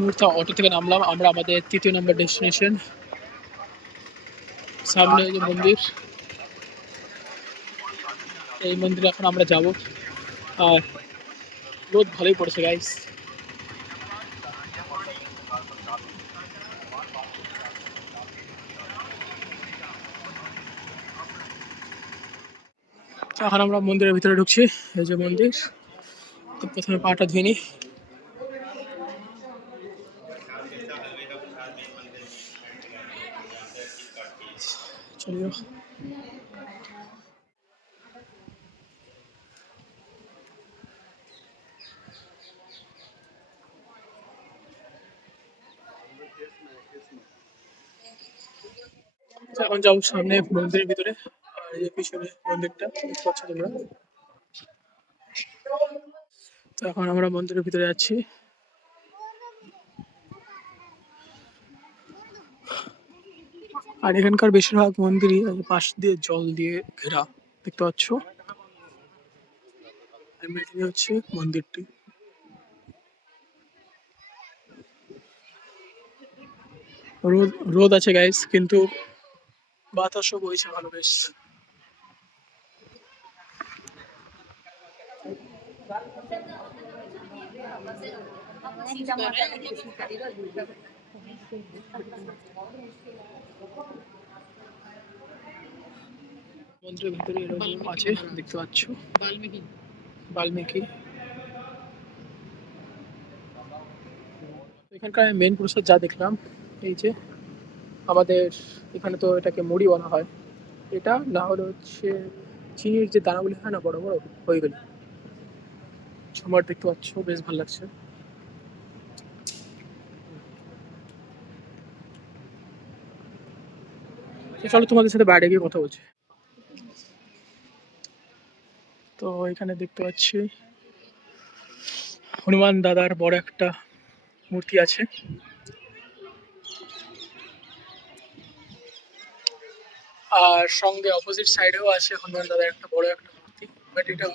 মুহূর্তে অটো থেকে নামলাম আমরা আমাদের ৩য় নম্বর ডেস্টিনেশন। সামনে যে মন্দির, এই মন্দিরে এখন আমরা যাব। আর রোদ ভালোই পড়েছে গাইস। এখন আমরা মন্দিরের ভিতরে ঢুকছি। এই যে মন্দির, তো প্রথমে পাটা ধুয়ে নিই। চলিও এখন যাবো সামনে মন্দিরের ভিতরে। আর এই যে পিছনে মন্দিরটা দেখতে পাচ্ছ তোমরা। তো এখন আমরা মন্দিরের ভিতরে যাচ্ছি। আর এখানকার বেশিরভাগ মন্দিরই পাশ দিয়ে জল দিয়ে ঘেরা, দেখতে পাচ্ছ। হচ্ছে মন্দিরটি। রোদ আছে গাইস, কিন্তু বাতাসও বইছে ভালো বেশ। মন্দিরের ভিতরে এরকম আছে, দেখতে পাচ্ছ। বাল্মীকি। এখানকার মেন প্রসাদ যা দেখলাম, এই যে আমাদের এখানে তো এটাকে মুড়ি বলা হয়, এটা না হলে হচ্ছে চিনির যে দানাগুলি হয় না বড় বড়, ওইগুলি ঝুমার, দেখতে পাচ্ছ বেশ ভালো লাগছে। চলো তোমাদের সাথে বাইরে গিয়ে কথা বলছি। তো এখানে দেখতে পাচ্ছি হনুমান দাদার বড় একটা মূর্তি আছে। আর সঙ্গে অপোজিট সাইডেও আছে হনুমান দাদার একটা বড় একটা মূর্তি, বাট এটা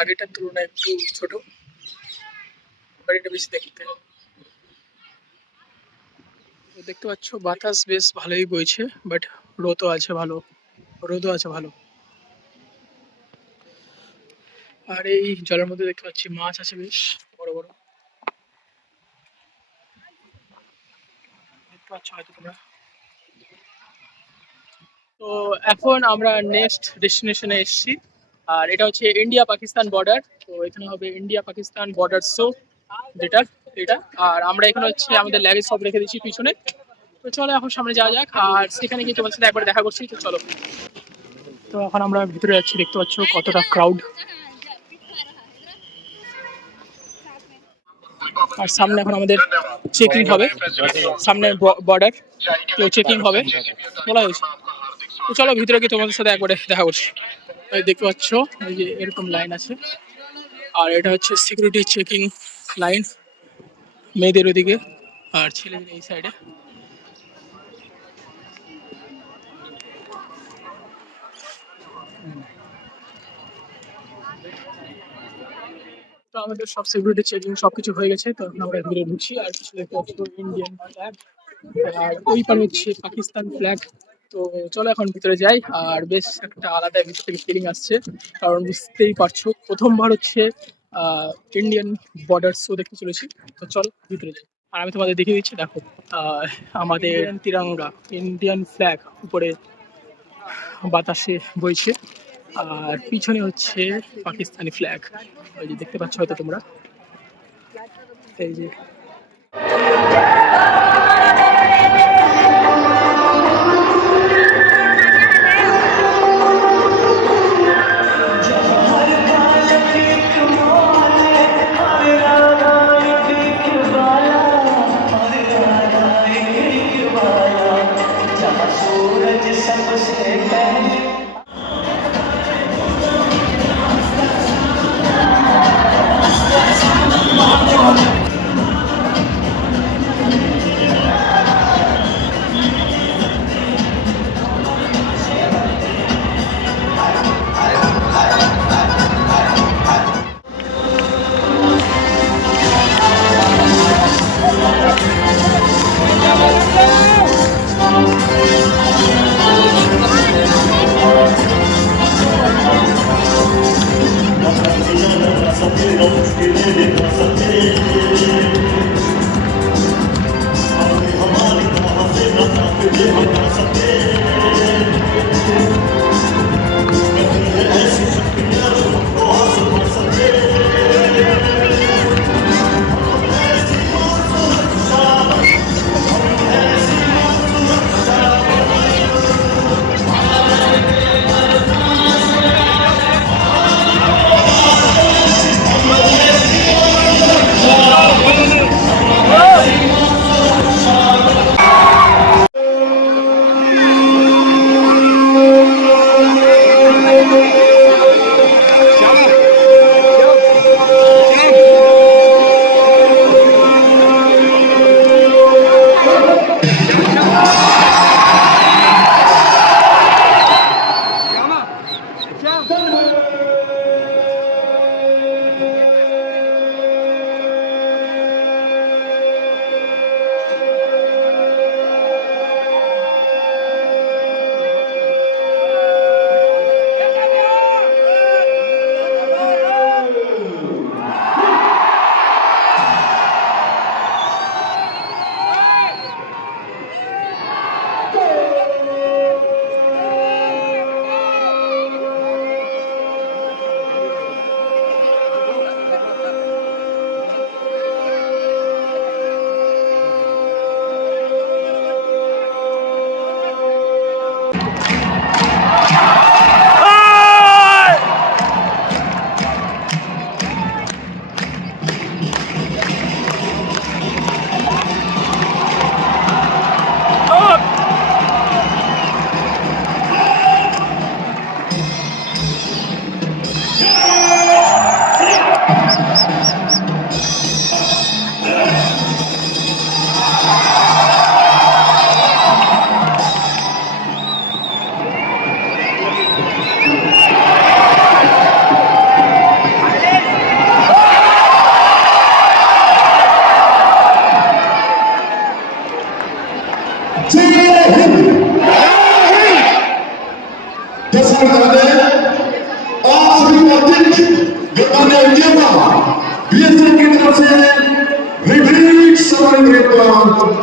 আগেটার তুলনায় একটু ছোট, বাট এটা বেশি দেখতে। দেখতে পাচ্ছ বাতাস বেশ ভালোই বইছে, বাট রোদও আছে ভালো। আর এই জলের মধ্যে দেখতে পাচ্ছি মাছ আছে বেশ বড় বড়, দেখতে পাচ্ছ হয়তো তোমরা। তো এখন আমরা নেক্সট ডেস্টিনেশনে এসেছি। আর এটা হচ্ছে ইন্ডিয়া পাকিস্তান বর্ডার। তো এখানে হবে ইন্ডিয়া পাকিস্তান বর্ডার শো, এটা। আর আমরা এখানে হচ্ছে আমাদের লাগেজ সব রেখে দিচ্ছি পিছনে। তো চলো এখন সামনে যাওয়া যাক, আর সেখানে গিয়ে তোমার সাথে একবার দেখা করছি। তো চলো। তো এখন আমরা ভিতরে যাচ্ছি, দেখতে পাচ্ছ কতটা ক্রাউড। আর সামনে এখন আমাদের চেকিং হবে, সামনে বর্ডার, তো চেকিং হবে বলা হয়েছে। তো চলো ভিতরে গিয়ে তোমাদের সাথে একবারে দেখা করছি। দেখতে পাচ্ছ এই যে এরকম লাইন আছে, আর এটা হচ্ছে সিকিউরিটি চেকিং লাইন, মেয়েদের ওদিকে আর ছেলেদের এই সাইডে। তো আমাদের সব সিকিউরিটি চেকিং সবকিছু হয়ে গেছে। তো এখন আমরা ভিতরে ঢুকছি। আর কিছু দেখতে পাচ্ছি ইন্ডিয়ান ফ্ল্যাগ, আর ওই পারে হচ্ছে পাকিস্তান ফ্ল্যাগ। তো চলো এখন ভিতরে যাই। আর বেশ একটা আলাদা ভিতর থেকে ফিলিং আসছে, কারণ বুঝতেই পারছো প্রথমবার হচ্ছে ইন্ডিয়ান বর্ডার শো দেখতে চলেছি। তো চলো ভিতরে যাই। আর আমি তোমাদের দেখিয়ে দিচ্ছি, দেখো আমাদের তিরঙ্গা ইন্ডিয়ান ফ্ল্যাগ উপরে বাতাসে বইছে, আর পিছনে হচ্ছে পাকিস্তানি ফ্ল্যাগ, ওই যে দেখতে পাচ্ছ হয়তো তোমরা, এই যে।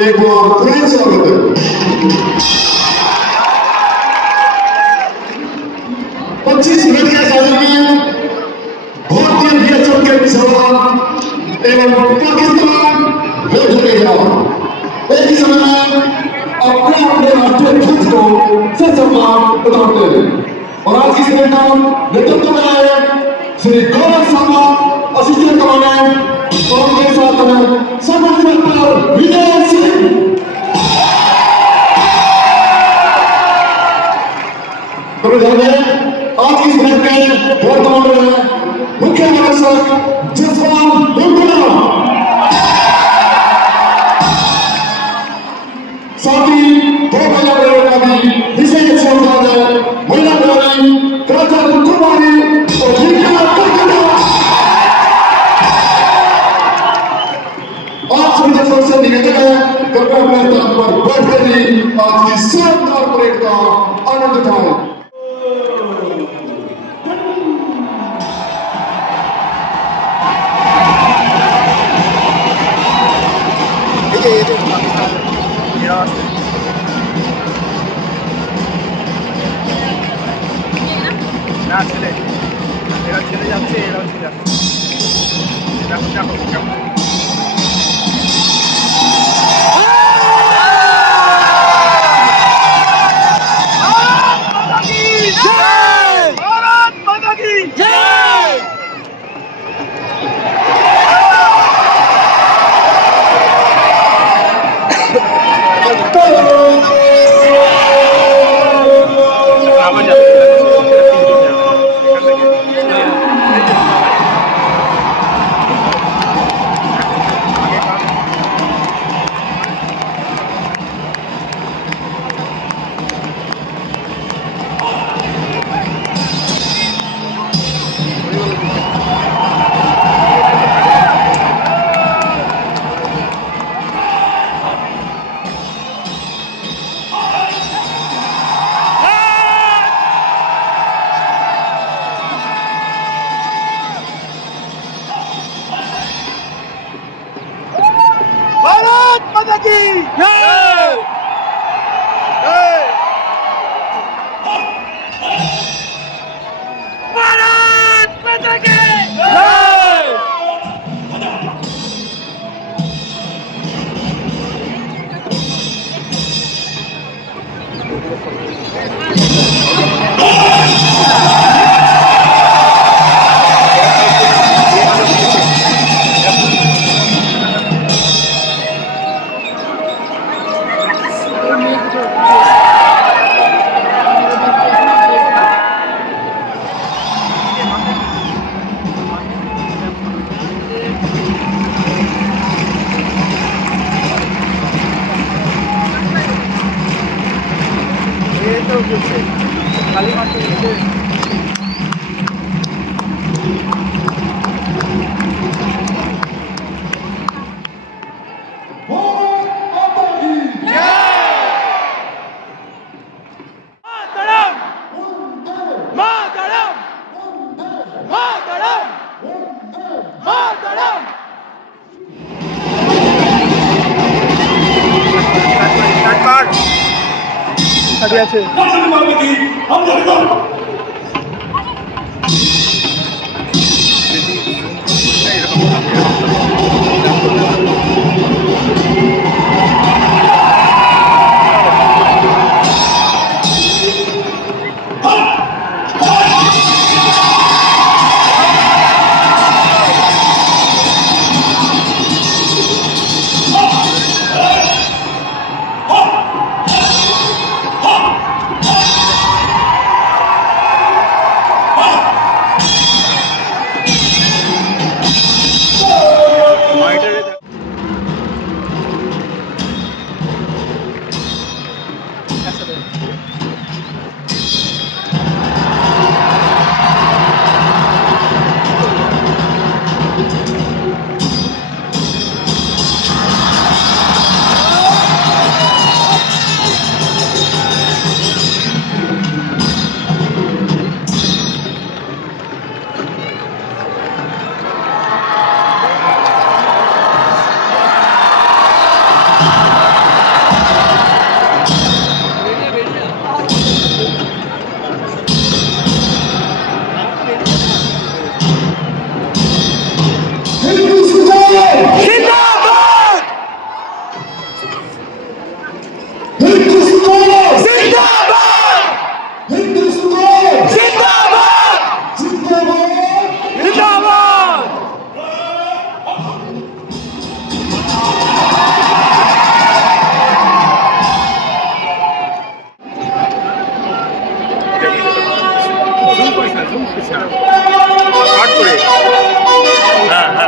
एक बार फिर स्वागत है। 25 मिनट के समय में भारतीय बीएसएफ के जवान एवं पाकिस्तान हो चुकेगा। एक ही समय में अपने अपने राष्ट्रीय ध्वज को ससम्मान उतारते हैं और आज की सभा का नेतृत्व में श्री गौरव शर्मा असिस्टेंट कमांडेंट और उनके साथ में सब इंस्पेक्टर विजय सिंह। आज की सभा के वर्तमान में मुख्य निदेशक जसवंत बुलबुला, साथ ही दो महिला का भी विशेष योगदान है। महिला खिलाड़ी काजल कुमारी और दीपिका कुमारी। आज सुनिए सबसे निवेदन है कृपया अपने स्थान पर बैठकर ही आज की शानदार परेड का आनंद उठाएं। না ছেলে এরা ছেলে যাচ্ছে এরাও ছেলে যাচ্ছে দেখো দেখো কেমন ঢেউ খেলছে কালী মাঠ থেকে দাঁড়িয়ে আছে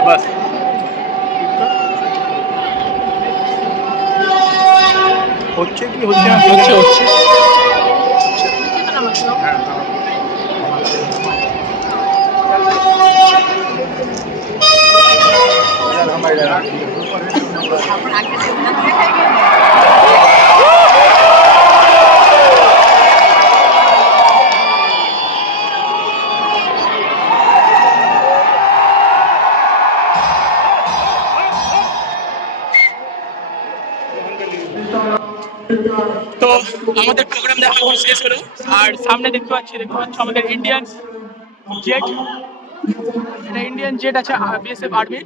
বাস হচ্ছে কি হচ্ছে না হচ্ছে হচ্ছে তো আমাদের প্রোগ্রাম দেখা শেষ হলো আর সামনে দেখতে পাচ্ছ আমাদের ইন্ডিয়ান জেট, এটা ইন্ডিয়ান জেট আছে বিএসএফ আর্মি,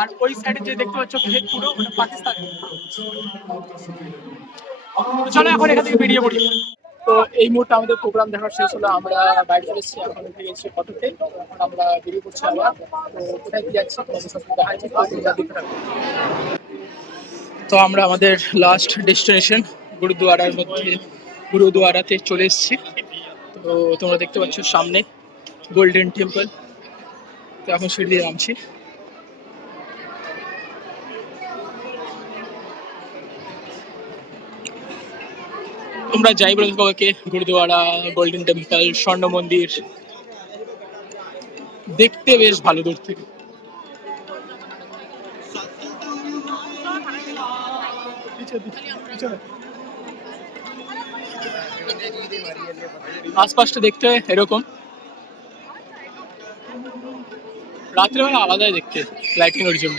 আর ওই সাইডে যে দেখতে পাচ্ছ ভেদ পুরো ওটা পাকিস্তান। তো চলো এখন এখান থেকে বেরিয়ে পড়ি। তো এই মুহূর্তে আমাদের প্রোগ্রাম দেখার শেষ হলো, আমরা বাইরে চলে এসেছি, এখন উঠে গেছি অটোতে, এখন আমরা বেরিয়ে পড়ছি আবার। তো কোথায় কি যাচ্ছি তোমাদের সাথে দেখা যাচ্ছে, তো তোমরা দেখতে থাকো। তো আমরা আমাদের লাস্ট ডেস্টিনেশন গুরুদুয়ারাতে চলে এসেছি। তো তোমরা দেখতে পাচ্ছ সামনে গোল্ডেন টেম্পল। তো এখন সিঁড়ি দিয়ে নামছি। তোমরা যাই বলে তোমাকে গুরুদুয়ারা, গোল্ডেন টেম্পল, স্বর্ণ মন্দির দেখতে বেশ ভালো দূর থেকে। আশপাশটা দেখতে এরকম, রাত্রেবেলা আলাদাই দেখতে লাইটিং এর জন্য।